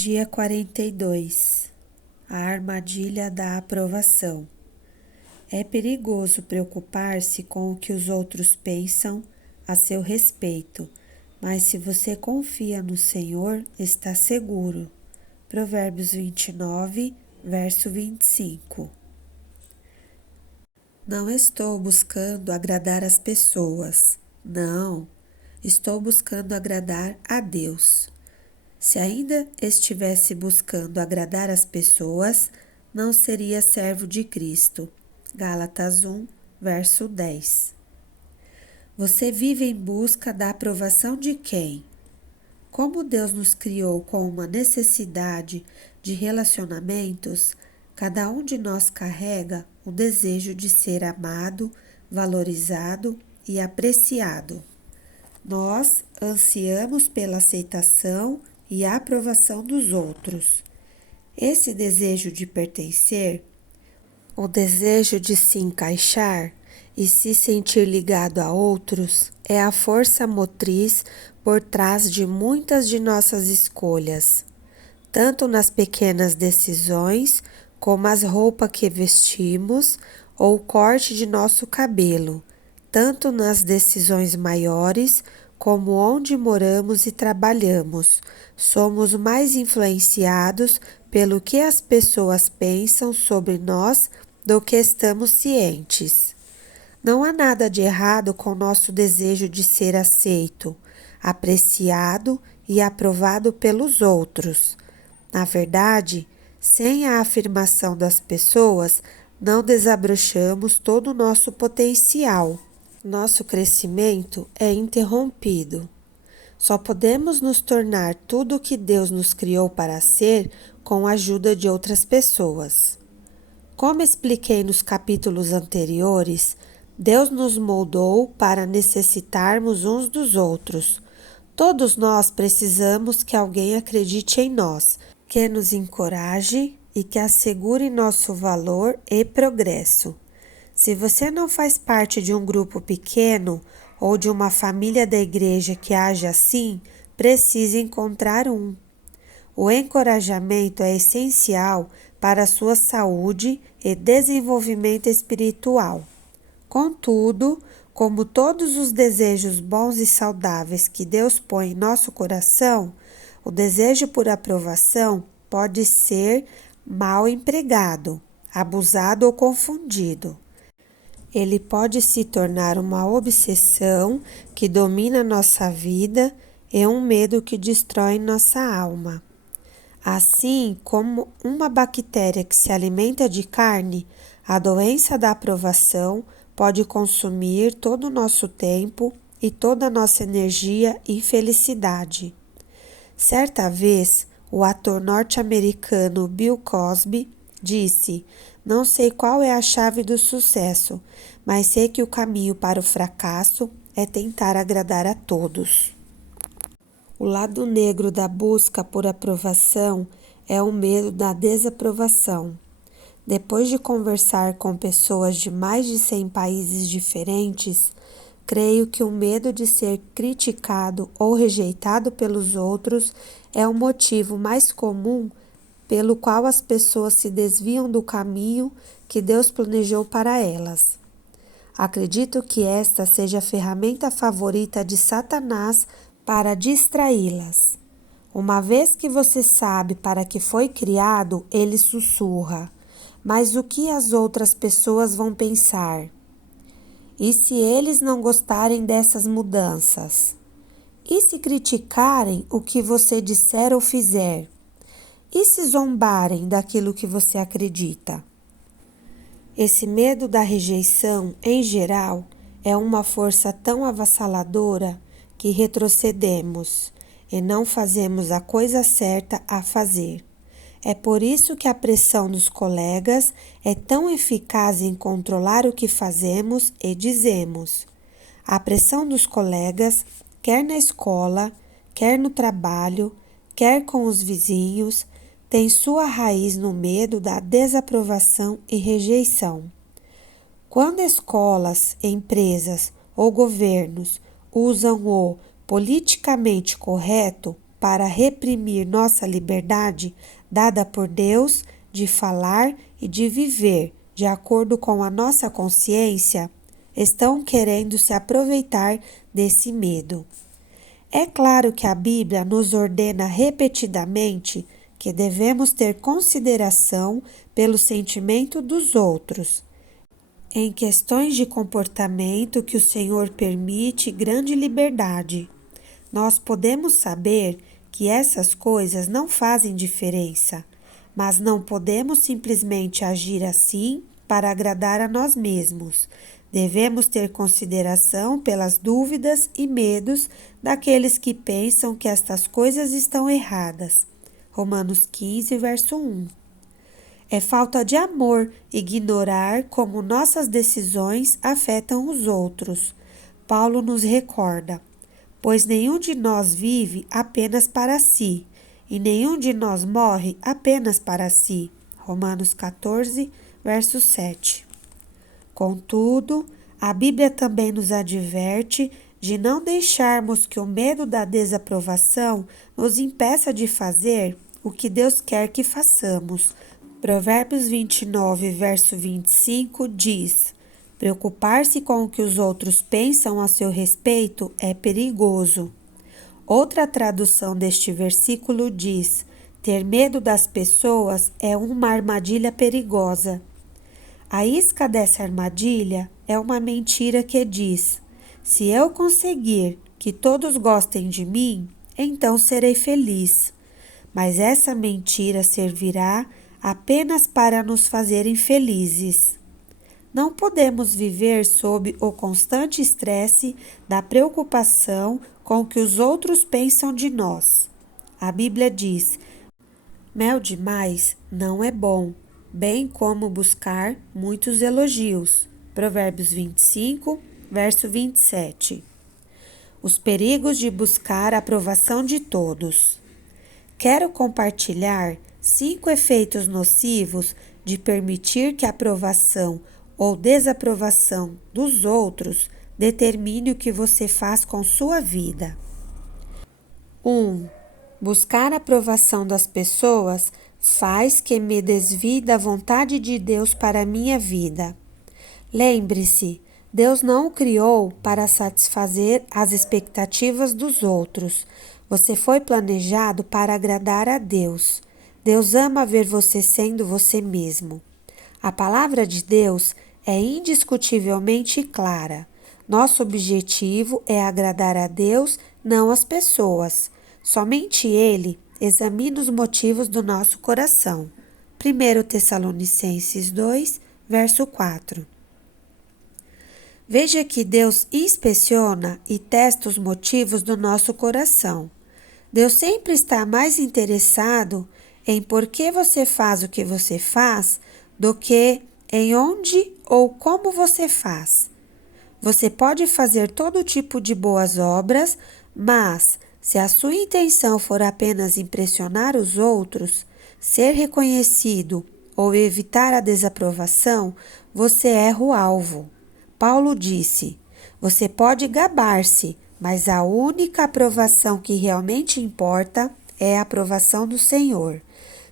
Dia 42. A armadilha da aprovação. É perigoso preocupar-se com o que os outros pensam a seu respeito, mas se você confia no Senhor, está seguro. Provérbios 29, verso 25. Não estou buscando agradar as pessoas. Não, estou buscando agradar a Deus. Se ainda estivesse buscando agradar as pessoas, não seria servo de Cristo. Gálatas 1, verso 10. Você vive em busca da aprovação de quem? Como Deus nos criou com uma necessidade de relacionamentos, cada um de nós carrega o desejo de ser amado, valorizado e apreciado. Nós ansiamos pela aceitação e a aprovação dos outros. Esse desejo de pertencer, o desejo de se encaixar e se sentir ligado a outros, é a força motriz por trás de muitas de nossas escolhas, tanto nas pequenas decisões, como as roupas que vestimos ou o corte de nosso cabelo, tanto nas decisões maiores, como onde moramos e trabalhamos. Somos mais influenciados pelo que as pessoas pensam sobre nós do que estamos cientes. Não há nada de errado com nosso desejo de ser aceito, apreciado e aprovado pelos outros. Na verdade, sem a afirmação das pessoas, não desabrochamos todo o nosso potencial. Nosso crescimento é interrompido. Só podemos nos tornar tudo o que Deus nos criou para ser com a ajuda de outras pessoas. Como expliquei nos capítulos anteriores, Deus nos moldou para necessitarmos uns dos outros. Todos nós precisamos que alguém acredite em nós, que nos encoraje e que assegure nosso valor e progresso. Se você não faz parte de um grupo pequeno ou de uma família da igreja que age assim, precisa encontrar um. O encorajamento é essencial para a sua saúde e desenvolvimento espiritual. Contudo, como todos os desejos bons e saudáveis que Deus põe em nosso coração, o desejo por aprovação pode ser mal empregado, abusado ou confundido. Ele pode se tornar uma obsessão que domina nossa vida e um medo que destrói nossa alma. Assim como uma bactéria que se alimenta de carne, a doença da aprovação pode consumir todo o nosso tempo e toda a nossa energia e felicidade. Certa vez, o ator norte-americano Bill Cosby disse: "Não sei qual é a chave do sucesso, mas sei que o caminho para o fracasso é tentar agradar a todos." O lado negro da busca por aprovação é o medo da desaprovação. Depois de conversar com pessoas de mais de 100 países diferentes, creio que o medo de ser criticado ou rejeitado pelos outros é o motivo mais comum pelo qual as pessoas se desviam do caminho que Deus planejou para elas. Acredito que esta seja a ferramenta favorita de Satanás para distraí-las. Uma vez que você sabe para que foi criado, ele sussurra: "Mas o que as outras pessoas vão pensar? E se eles não gostarem dessas mudanças? E se criticarem o que você disser ou fizer? E se zombarem daquilo que você acredita?" Esse medo da rejeição, em geral, é uma força tão avassaladora que retrocedemos e não fazemos a coisa certa a fazer. É por isso que a pressão dos colegas é tão eficaz em controlar o que fazemos e dizemos. A pressão dos colegas, quer na escola, quer no trabalho, quer com os vizinhos, tem sua raiz no medo da desaprovação e rejeição. Quando escolas, empresas ou governos usam o politicamente correto para reprimir nossa liberdade dada por Deus de falar e de viver de acordo com a nossa consciência, estão querendo se aproveitar desse medo. É claro que a Bíblia nos ordena repetidamente que devemos ter consideração pelo sentimento dos outros. Em questões de comportamento que o Senhor permite grande liberdade. Nós podemos saber que essas coisas não fazem diferença, mas não podemos simplesmente agir assim para agradar a nós mesmos. Devemos ter consideração pelas dúvidas e medos daqueles que pensam que estas coisas estão erradas. Romanos 15, verso 1. É falta de amor ignorar como nossas decisões afetam os outros. Paulo nos recorda: pois nenhum de nós vive apenas para si, e nenhum de nós morre apenas para si. Romanos 14, verso 7. Contudo, a Bíblia também nos adverte de não deixarmos que o medo da desaprovação nos impeça de fazer o que Deus quer que façamos. Provérbios 29, verso 25 diz: preocupar-se com o que os outros pensam a seu respeito é perigoso. Outra tradução deste versículo diz: ter medo das pessoas é uma armadilha perigosa. A isca dessa armadilha é uma mentira que diz: se eu conseguir que todos gostem de mim, então serei feliz. Mas essa mentira servirá apenas para nos fazer infelizes. Não podemos viver sob o constante estresse da preocupação com o que os outros pensam de nós. A Bíblia diz: mel demais não é bom, bem como buscar muitos elogios. Provérbios 25, verso 27. Os perigos de buscar a aprovação de todos. Quero compartilhar 5 efeitos nocivos de permitir que a aprovação ou desaprovação dos outros determine o que você faz com sua vida. 1. Buscar a aprovação das pessoas faz que me desvie da vontade de Deus para a minha vida. Lembre-se, Deus não o criou para satisfazer as expectativas dos outros. Você foi planejado para agradar a Deus. Deus ama ver você sendo você mesmo. A palavra de Deus é indiscutivelmente clara. Nosso objetivo é agradar a Deus, não as pessoas. Somente Ele examina os motivos do nosso coração. 1 Tessalonicenses 2, verso 4. Veja que Deus inspeciona e testa os motivos do nosso coração. Deus sempre está mais interessado em por que você faz o que você faz do que em onde ou como você faz. Você pode fazer todo tipo de boas obras, mas se a sua intenção for apenas impressionar os outros, ser reconhecido ou evitar a desaprovação, você erra o alvo. Paulo disse: você pode gabar-se, mas a única aprovação que realmente importa é a aprovação do Senhor.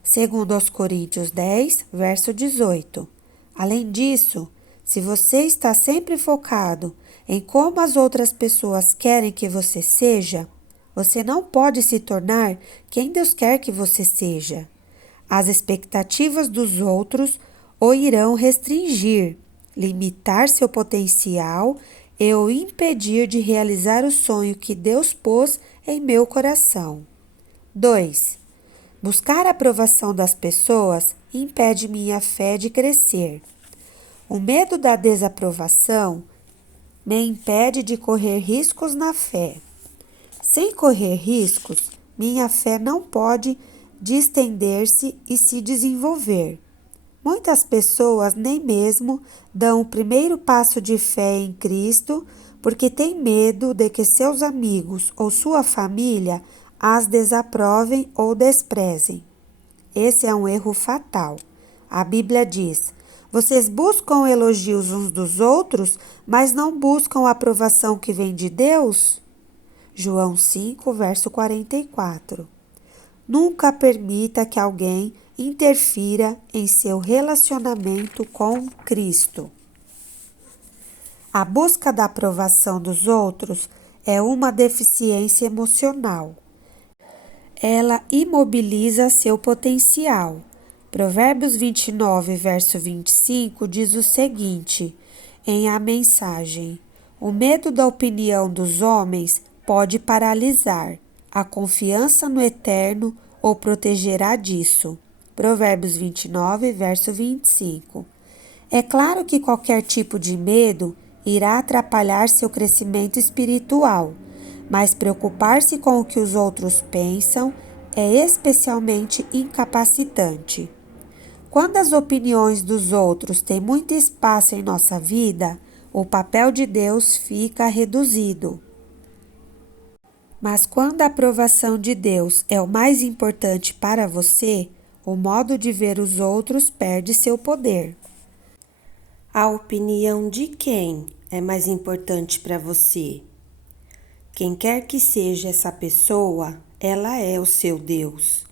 Segundo aos Coríntios 10, verso 18. Além disso, se você está sempre focado em como as outras pessoas querem que você seja, você não pode se tornar quem Deus quer que você seja. As expectativas dos outros o irão restringir, limitar seu potencial e o impedir de realizar o sonho que Deus pôs em meu coração. 2. Buscar a aprovação das pessoas impede minha fé de crescer. O medo da desaprovação me impede de correr riscos na fé. Sem correr riscos, minha fé não pode distender-se e se desenvolver. Muitas pessoas nem mesmo dão o primeiro passo de fé em Cristo porque têm medo de que seus amigos ou sua família as desaprovem ou desprezem. Esse é um erro fatal. A Bíblia diz: vocês buscam elogios uns dos outros, mas não buscam a aprovação que vem de Deus? João 5, verso 44. Nunca permita que alguém interfira em seu relacionamento com Cristo. A busca da aprovação dos outros é uma deficiência emocional. Ela imobiliza seu potencial. Provérbios 29, verso 25 diz o seguinte, em A Mensagem: o medo da opinião dos homens pode paralisar. A confiança no Eterno o protegerá disso. Provérbios 29, verso 25. É claro que qualquer tipo de medo irá atrapalhar seu crescimento espiritual, mas preocupar-se com o que os outros pensam é especialmente incapacitante. Quando as opiniões dos outros têm muito espaço em nossa vida, o papel de Deus fica reduzido. Mas quando a aprovação de Deus é o mais importante para você, o modo de ver os outros perde seu poder. A opinião de quem é mais importante para você? Quem quer que seja essa pessoa, ela é o seu Deus.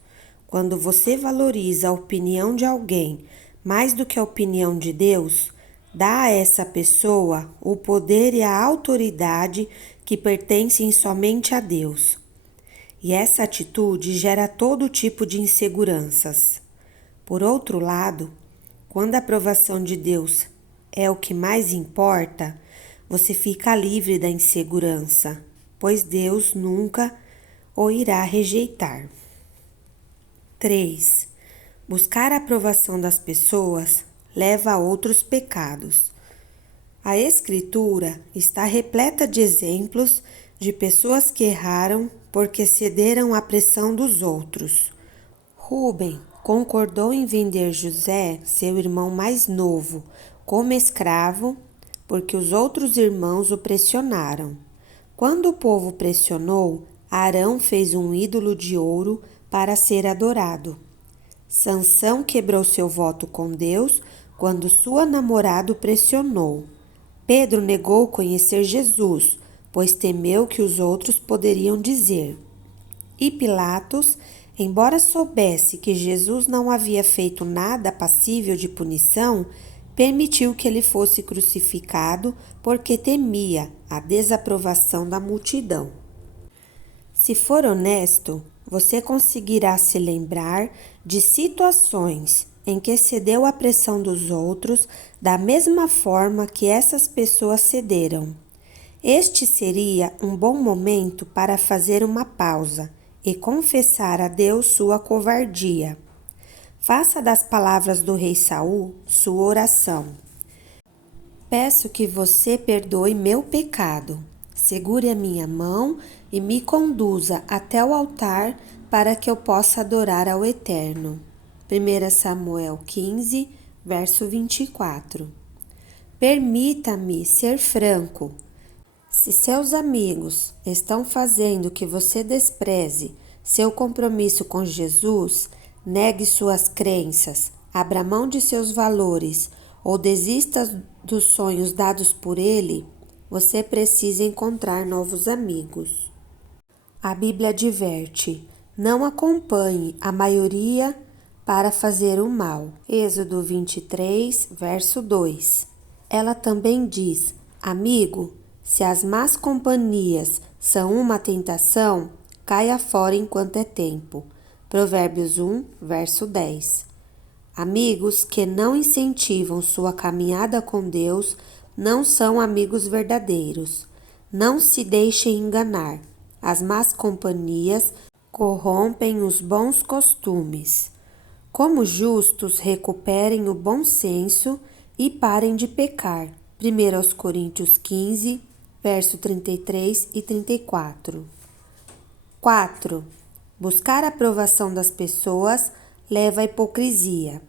Quando você valoriza a opinião de alguém mais do que a opinião de Deus, dá a essa pessoa o poder e a autoridade que pertencem somente a Deus. E essa atitude gera todo tipo de inseguranças. Por outro lado, quando a aprovação de Deus é o que mais importa, você fica livre da insegurança, pois Deus nunca o irá rejeitar. 3. Buscar a aprovação das pessoas leva a outros pecados. A Escritura está repleta de exemplos de pessoas que erraram porque cederam à pressão dos outros. Rúben concordou em vender José, seu irmão mais novo, como escravo, porque os outros irmãos o pressionaram. Quando o povo pressionou, Arão fez um ídolo de ouro para ser adorado. Sansão quebrou seu voto com Deus quando sua namorada o pressionou. Pedro negou conhecer Jesus, pois temeu que os outros poderiam dizer. E Pilatos, embora soubesse que Jesus não havia feito nada passível de punição, permitiu que ele fosse crucificado porque temia a desaprovação da multidão. Se for honesto, você conseguirá se lembrar de situações em que cedeu à pressão dos outros da mesma forma que essas pessoas cederam. Este seria um bom momento para fazer uma pausa e confessar a Deus sua covardia. Faça das palavras do rei Saul sua oração. Peço que você perdoe meu pecado. Segure a minha mão e me conduza até o altar para que eu possa adorar ao Eterno. 1 Samuel 15, verso 24. Permita-me ser franco. Se seus amigos estão fazendo que você despreze seu compromisso com Jesus, negue suas crenças, abra mão de seus valores ou desista dos sonhos dados por ele, você precisa encontrar novos amigos. A Bíblia adverte: não acompanhe a maioria para fazer o mal. Êxodo 23, verso 2. Ela também diz: amigo, se as más companhias são uma tentação, caia fora enquanto é tempo. Provérbios 1, verso 10. Amigos que não incentivam sua caminhada com Deus não são amigos verdadeiros. Não se deixem enganar. As más companhias corrompem os bons costumes. Como justos, recuperem o bom senso e parem de pecar. 1 Coríntios 15, verso 33 e 34. 4. Buscar a aprovação das pessoas leva à hipocrisia.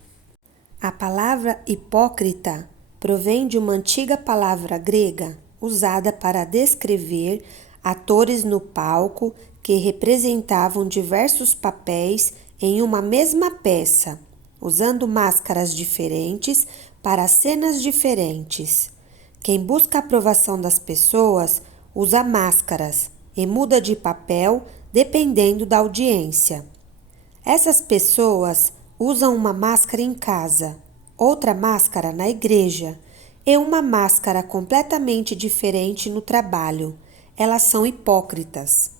A palavra hipócrita provém de uma antiga palavra grega usada para descrever atores no palco que representavam diversos papéis em uma mesma peça, usando máscaras diferentes para cenas diferentes. Quem busca a aprovação das pessoas usa máscaras e muda de papel dependendo da audiência. Essas pessoas usam uma máscara em casa, outra máscara na igreja e uma máscara completamente diferente no trabalho. Elas são hipócritas.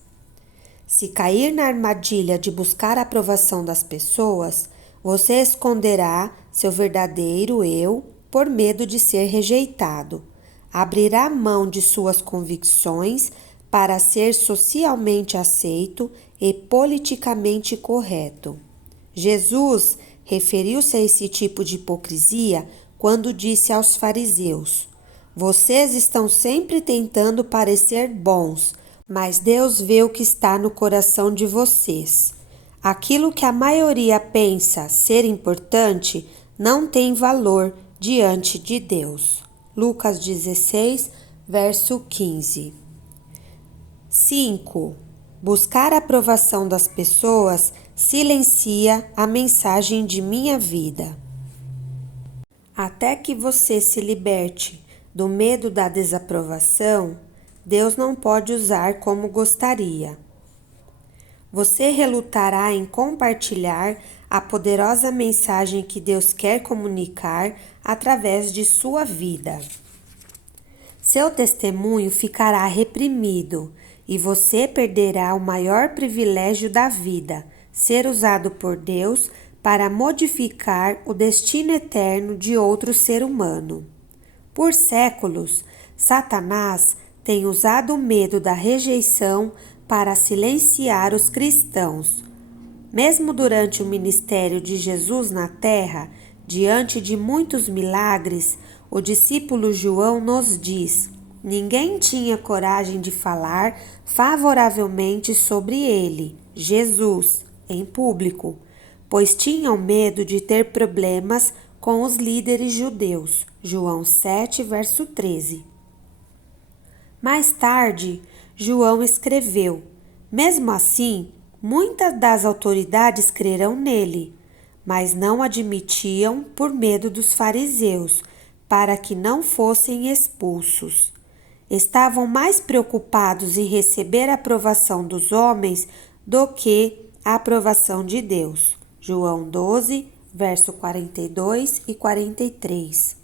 Se cair na armadilha de buscar a aprovação das pessoas, você esconderá seu verdadeiro eu por medo de ser rejeitado. Abrirá mão de suas convicções para ser socialmente aceito e politicamente correto. Jesus referiu-se a esse tipo de hipocrisia quando disse aos fariseus: vocês estão sempre tentando parecer bons, mas Deus vê o que está no coração de vocês. Aquilo que a maioria pensa ser importante não tem valor diante de Deus. Lucas 16, verso 15. 5. Buscar a aprovação das pessoas silencia a mensagem de minha vida. Até que você se liberte do medo da desaprovação, Deus não pode usar como gostaria. Você relutará em compartilhar a poderosa mensagem que Deus quer comunicar através de sua vida. Seu testemunho ficará reprimido e você perderá o maior privilégio da vida, ser usado por Deus para modificar o destino eterno de outro ser humano. Por séculos, Satanás tem usado o medo da rejeição para silenciar os cristãos. Mesmo durante o ministério de Jesus na terra, diante de muitos milagres, o discípulo João nos diz: ninguém tinha coragem de falar favoravelmente sobre ele, Jesus, em público, pois tinham medo de ter problemas com os líderes judeus. João 7, verso 13. Mais tarde, João escreveu: mesmo assim, muitas das autoridades crerão nele, mas não admitiam por medo dos fariseus, para que não fossem expulsos. Estavam mais preocupados em receber a aprovação dos homens do que a aprovação de Deus. João 12, verso 42 e 43.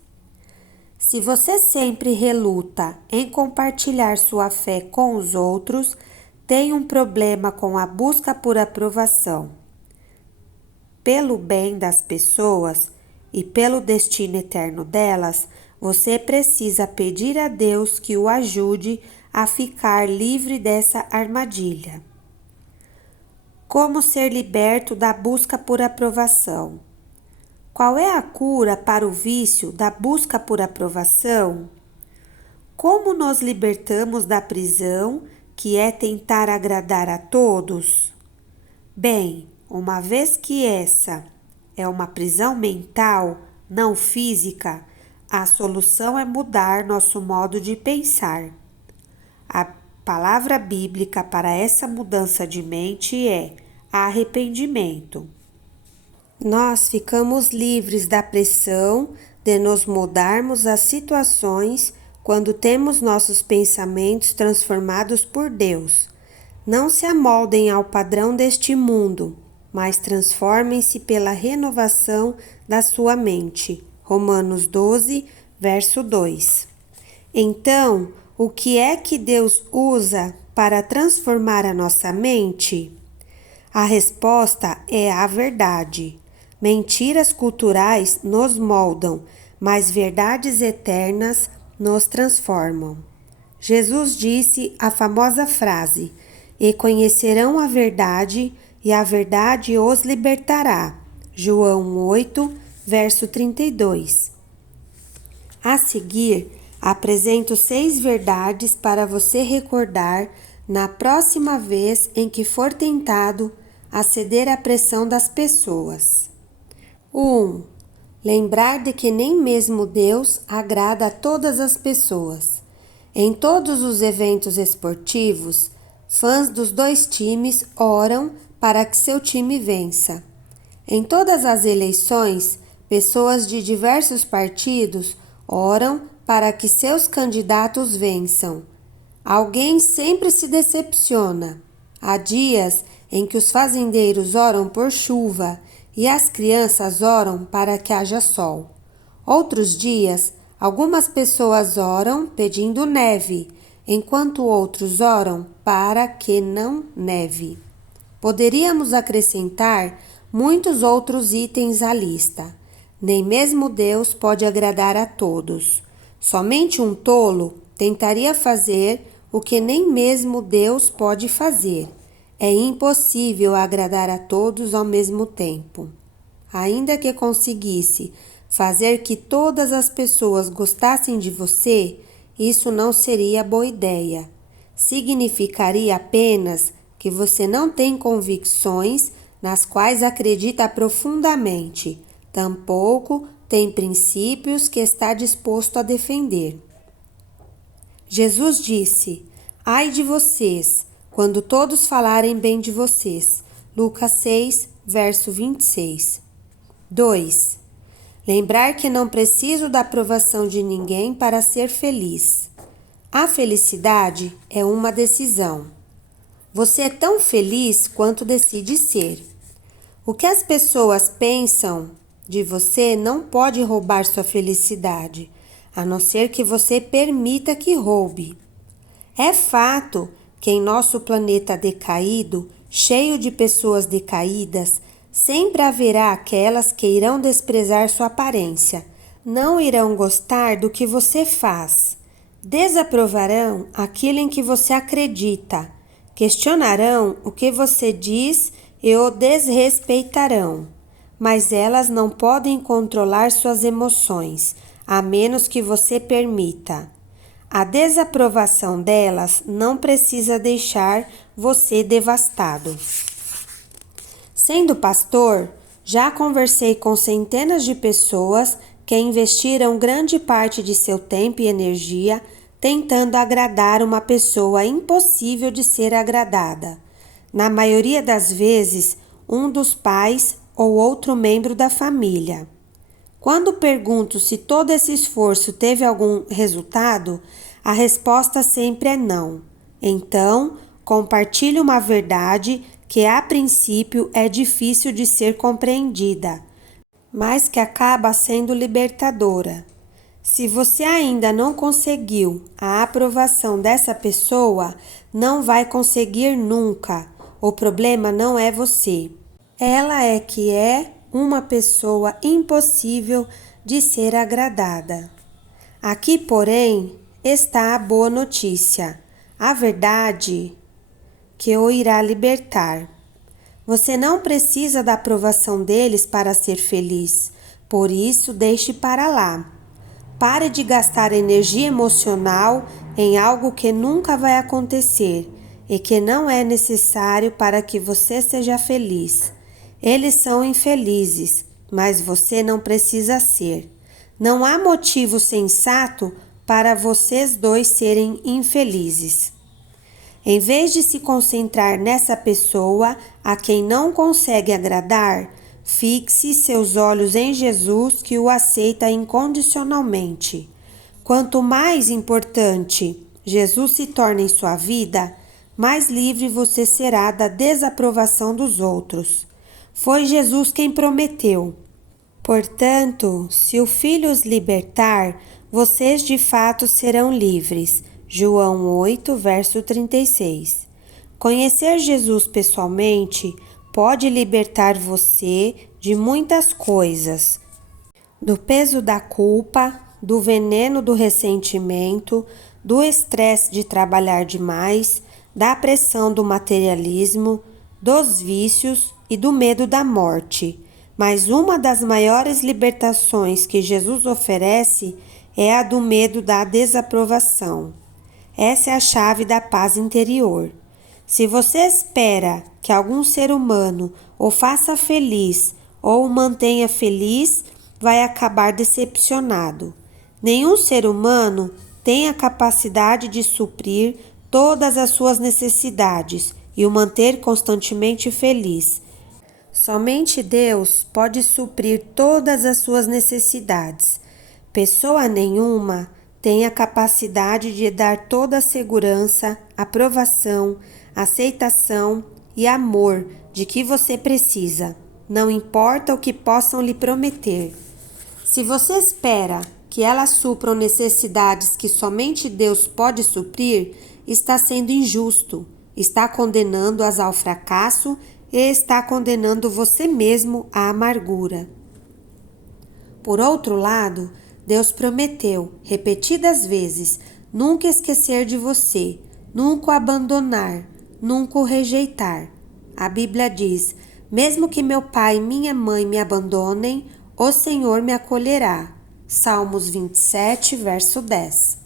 Se você sempre reluta em compartilhar sua fé com os outros, tem um problema com a busca por aprovação. Pelo bem das pessoas e pelo destino eterno delas, você precisa pedir a Deus que o ajude a ficar livre dessa armadilha. Como ser liberto da busca por aprovação? Qual é a cura para o vício da busca por aprovação? Como nos libertamos da prisão, que é tentar agradar a todos? Bem, uma vez que essa é uma prisão mental, não física, a solução é mudar nosso modo de pensar. A palavra bíblica para essa mudança de mente é arrependimento. Nós ficamos livres da pressão de nos moldarmos às situações quando temos nossos pensamentos transformados por Deus. Não se amoldem ao padrão deste mundo, mas transformem-se pela renovação da sua mente. Romanos 12, verso 2. Então, o que é que Deus usa para transformar a nossa mente? A resposta é a verdade. Mentiras culturais nos moldam, mas verdades eternas nos transformam. Jesus disse a famosa frase: "E conhecerão a verdade, e a verdade os libertará." João 8, verso 32. A seguir, apresento 6 verdades para você recordar na próxima vez em que for tentado a ceder à pressão das pessoas. 1. Lembrar de que nem mesmo Deus agrada a todas as pessoas. Em todos os eventos esportivos, fãs dos 2 times oram para que seu time vença. Em todas as eleições, pessoas de diversos partidos oram para que seus candidatos vençam. Alguém sempre se decepciona. Há dias em que os fazendeiros oram por chuva e as crianças oram para que haja sol. Outros dias, algumas pessoas oram pedindo neve, enquanto outros oram para que não neve. Poderíamos acrescentar muitos outros itens à lista. Nem mesmo Deus pode agradar a todos. Somente um tolo tentaria fazer o que nem mesmo Deus pode fazer. É impossível agradar a todos ao mesmo tempo. Ainda que conseguisse fazer que todas as pessoas gostassem de você, isso não seria boa ideia. Significaria apenas que você não tem convicções nas quais acredita profundamente, tampouco tem princípios que está disposto a defender. Jesus disse: Ai de vocês, quando todos falarem bem de vocês. Lucas 6, verso 26. 2. Lembrar que não preciso da aprovação de ninguém para ser feliz. A felicidade é uma decisão. Você é tão feliz quanto decide ser. O que as pessoas pensam de você não pode roubar sua felicidade, a não ser que você permita que roube. É fato que em nosso planeta decaído, cheio de pessoas decaídas, sempre haverá aquelas que irão desprezar sua aparência, não irão gostar do que você faz, desaprovarão aquilo em que você acredita, questionarão o que você diz e o desrespeitarão. Mas elas não podem controlar suas emoções, a menos que você permita. A desaprovação delas não precisa deixar você devastado. Sendo pastor, já conversei com centenas de pessoas que investiram grande parte de seu tempo e energia tentando agradar uma pessoa impossível de ser agradada. Na maioria das vezes, um dos pais ou outro membro da família. Quando pergunto se todo esse esforço teve algum resultado, a resposta sempre é não. Então, compartilho uma verdade que a princípio é difícil de ser compreendida, mas que acaba sendo libertadora. Se você ainda não conseguiu a aprovação dessa pessoa, não vai conseguir nunca. O problema não é você. Ela é que é uma pessoa impossível de ser agradada. Aqui, porém, está a boa notícia, a verdade que o irá libertar. Você não precisa da aprovação deles para ser feliz, por isso deixe para lá. Pare de gastar energia emocional em algo que nunca vai acontecer e que não é necessário para que você seja feliz. Eles são infelizes, mas você não precisa ser. Não há motivo sensato para vocês dois serem infelizes. Em vez de se concentrar nessa pessoa a quem não consegue agradar, fixe seus olhos em Jesus, que o aceita incondicionalmente. Quanto mais importante Jesus se torna em sua vida, mais livre você será da desaprovação dos outros. Foi Jesus quem prometeu: portanto, se o Filho os libertar, vocês de fato serão livres. João 8, verso 36. Conhecer Jesus pessoalmente pode libertar você de muitas coisas: do peso da culpa, do veneno do ressentimento, do estresse de trabalhar demais, da pressão do materialismo, dos vícios e do medo da morte. Mas uma das maiores libertações que Jesus oferece é a do medo da desaprovação. Essa é a chave da paz interior. Se você espera que algum ser humano o faça feliz ou o mantenha feliz, vai acabar decepcionado. Nenhum ser humano tem a capacidade de suprir todas as suas necessidades e o manter constantemente feliz. Somente Deus pode suprir todas as suas necessidades. Pessoa nenhuma tem a capacidade de dar toda a segurança, aprovação, aceitação e amor de que você precisa, não importa o que possam lhe prometer. Se você espera que elas supram necessidades que somente Deus pode suprir, está sendo injusto, está condenando-as ao fracasso e está condenando você mesmo à amargura. Por outro lado, Deus prometeu, repetidas vezes, nunca esquecer de você, nunca o abandonar, nunca o rejeitar. A Bíblia diz: mesmo que meu pai e minha mãe me abandonem, o Senhor me acolherá. Salmos 27, verso 10.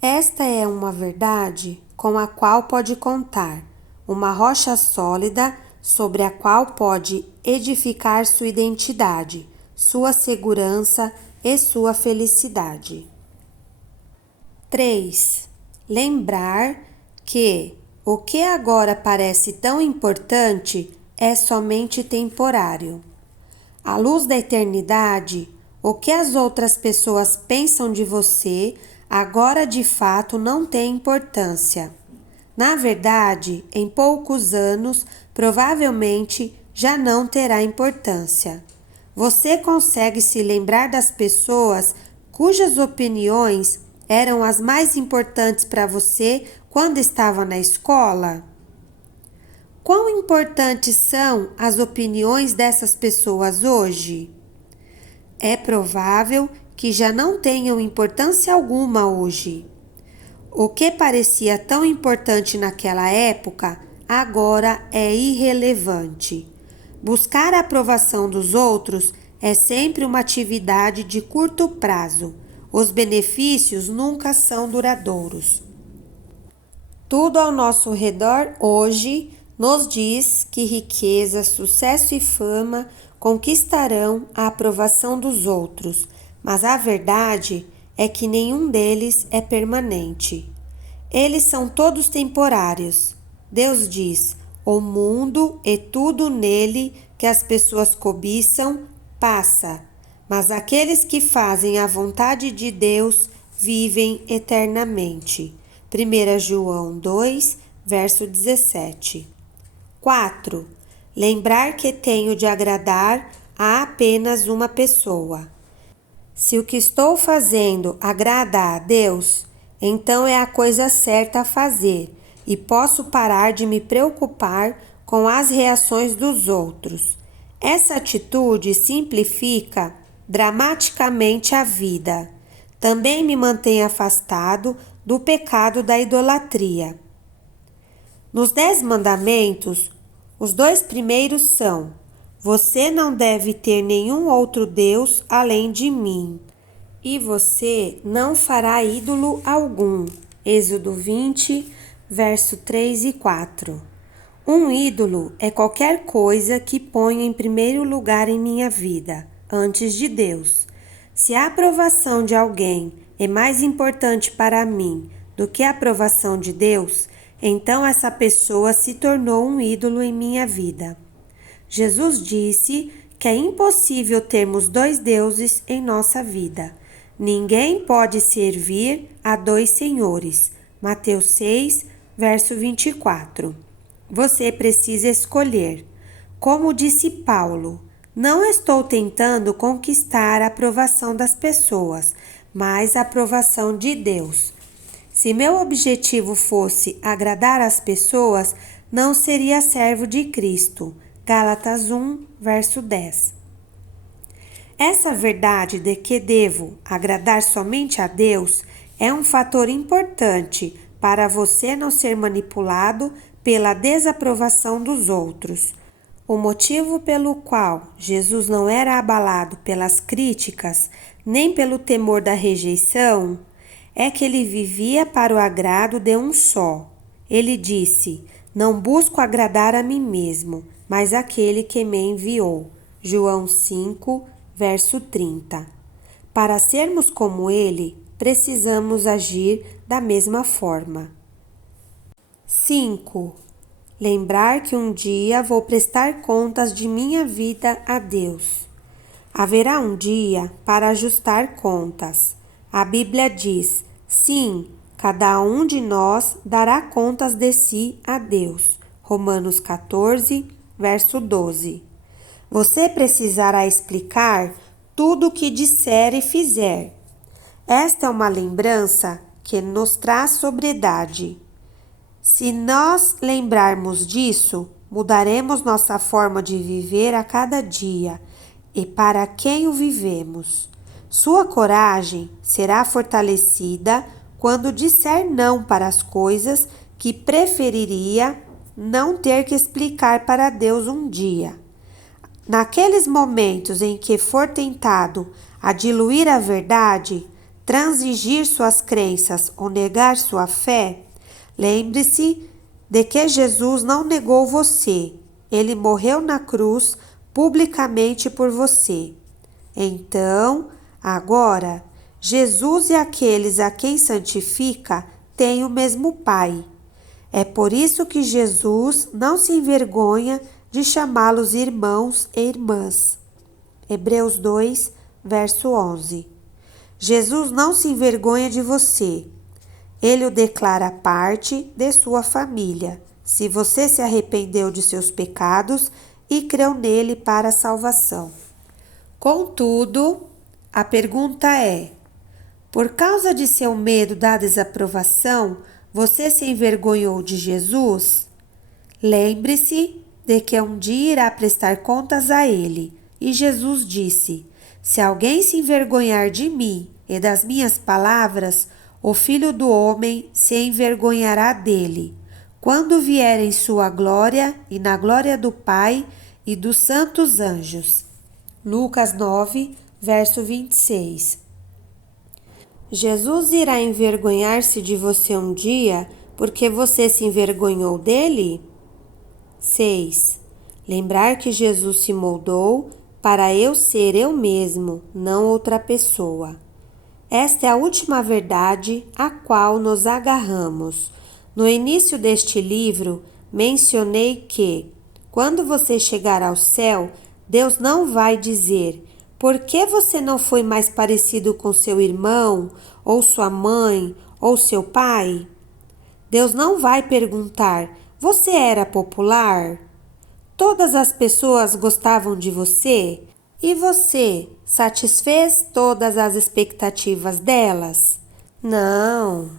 Esta é uma verdade com a qual pode contar, uma rocha sólida sobre a qual pode edificar sua identidade, sua segurança e sua felicidade. 3. Lembrar que o que agora parece tão importante é somente temporário. À luz da eternidade, o que as outras pessoas pensam de você agora de fato não tem importância. Na verdade, em poucos anos, provavelmente já não terá importância. Você consegue se lembrar das pessoas cujas opiniões eram as mais importantes para você quando estava na escola? Quão importantes são as opiniões dessas pessoas hoje? É provável que já não tenham importância alguma hoje. O que parecia tão importante naquela época, agora é irrelevante. Buscar a aprovação dos outros é sempre uma atividade de curto prazo. Os benefícios nunca são duradouros. Tudo ao nosso redor hoje nos diz que riqueza, sucesso e fama conquistarão a aprovação dos outros, mas a verdade é que nenhum deles é permanente. Eles são todos temporários. Deus diz: o mundo e tudo nele que as pessoas cobiçam passa, mas aqueles que fazem a vontade de Deus vivem eternamente. 1 João 2, verso 17. 4. Lembrar que tenho de agradar a apenas uma pessoa. Se o que estou fazendo agrada a Deus, então é a coisa certa a fazer e posso parar de me preocupar com as reações dos outros. Essa atitude simplifica dramaticamente a vida. Também me mantém afastado do pecado da idolatria. Nos 10 mandamentos, os 2 primeiros são: você não deve ter nenhum outro Deus além de mim, e você não fará ídolo algum. Êxodo 20, verso 3 e 4. Um ídolo é qualquer coisa que ponha em primeiro lugar em minha vida, antes de Deus. Se a aprovação de alguém é mais importante para mim do que a aprovação de Deus, então essa pessoa se tornou um ídolo em minha vida. Jesus disse que é impossível termos 2 deuses em nossa vida. Ninguém pode servir a 2 senhores. Mateus 6, verso 24. Você precisa escolher. Como disse Paulo, não estou tentando conquistar a aprovação das pessoas, mas a aprovação de Deus. Se meu objetivo fosse agradar as pessoas, não seria servo de Cristo. Gálatas 1, verso 10. Essa verdade de que devo agradar somente a Deus é um fator importante para você não ser manipulado pela desaprovação dos outros. O motivo pelo qual Jesus não era abalado pelas críticas, nem pelo temor da rejeição, é que ele vivia para o agrado de um só. Ele disse: não busco agradar a mim mesmo, mas aquele que me enviou. João 5, verso 30. Para sermos como ele, precisamos agir da mesma forma. 5. Lembrar que um dia vou prestar contas de minha vida a Deus. Haverá um dia para ajustar contas. A Bíblia diz: sim, cada um de nós dará contas de si a Deus. Romanos 14, verso 12. Você precisará explicar tudo o que disser e fizer. Esta é uma lembrança que nos traz sobriedade. Se nós lembrarmos disso, mudaremos nossa forma de viver a cada dia e para quem o vivemos. Sua coragem será fortalecida quando disser não para as coisas que preferiria não ter que explicar para Deus um dia. Naqueles momentos em que for tentado a diluir a verdade, transigir suas crenças ou negar sua fé, lembre-se de que Jesus não negou você. Ele morreu na cruz publicamente por você. Então, agora, Jesus e aqueles a quem santifica têm o mesmo Pai. É por isso que Jesus não se envergonha de chamá-los irmãos e irmãs. Hebreus 2, verso 11. Jesus não se envergonha de você. Ele o declara parte de sua família, se você se arrependeu de seus pecados e creu nele para a salvação. Contudo, a pergunta é: por causa de seu medo da desaprovação, você se envergonhou de Jesus? Lembre-se de que um dia irá prestar contas a ele. E Jesus disse: se alguém se envergonhar de mim e das minhas palavras, o Filho do Homem se envergonhará dele, quando vier em sua glória e na glória do Pai e dos santos anjos. Lucas 9, verso 26. Jesus irá envergonhar-se de você um dia porque você se envergonhou dele? 6. Lembrar que Jesus se moldou para eu ser eu mesmo, não outra pessoa. Esta é a última verdade a qual nos agarramos. No início deste livro, mencionei que, quando você chegar ao céu, Deus não vai dizer: por que você não foi mais parecido com seu irmão, ou sua mãe, ou seu pai? Deus não vai perguntar: você era popular? Todas as pessoas gostavam de você? E você satisfez todas as expectativas delas? Não.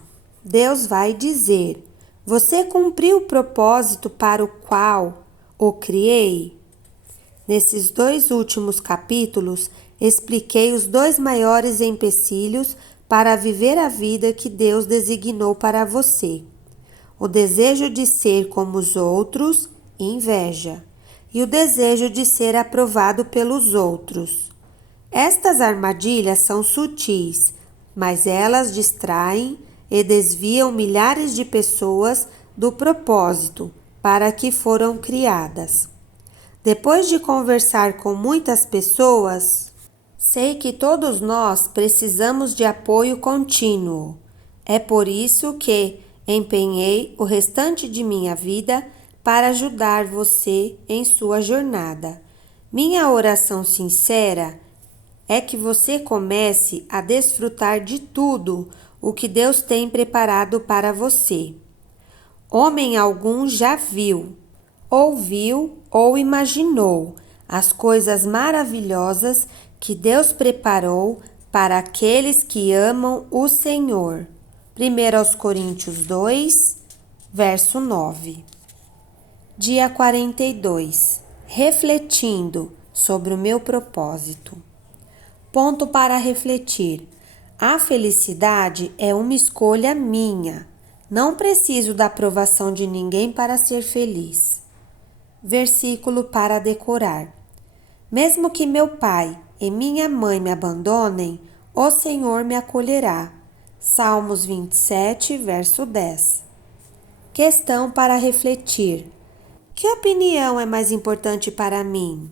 Deus vai dizer: você cumpriu o propósito para o qual o criei? Nesses 2 últimos capítulos, expliquei os 2 maiores empecilhos para viver a vida que Deus designou para você: o desejo de ser como os outros, inveja, e o desejo de ser aprovado pelos outros. Estas armadilhas são sutis, mas elas distraem e desviam milhares de pessoas do propósito para que foram criadas. Depois de conversar com muitas pessoas, sei que todos nós precisamos de apoio contínuo. É por isso que empenhei o restante de minha vida para ajudar você em sua jornada. Minha oração sincera é que você comece a desfrutar de tudo o que Deus tem preparado para você. Homem algum já viu, ouviu ou imaginou as coisas maravilhosas que Deus preparou para aqueles que amam o Senhor. 1 Coríntios 2, verso 9. Dia 42. Refletindo sobre o meu propósito. Ponto para refletir. A felicidade é uma escolha minha. Não preciso da aprovação de ninguém para ser feliz. Versículo para decorar. Mesmo que meu pai e minha mãe me abandonem, o Senhor me acolherá. Salmos 27, verso 10. Questão para refletir. Que opinião é mais importante para mim?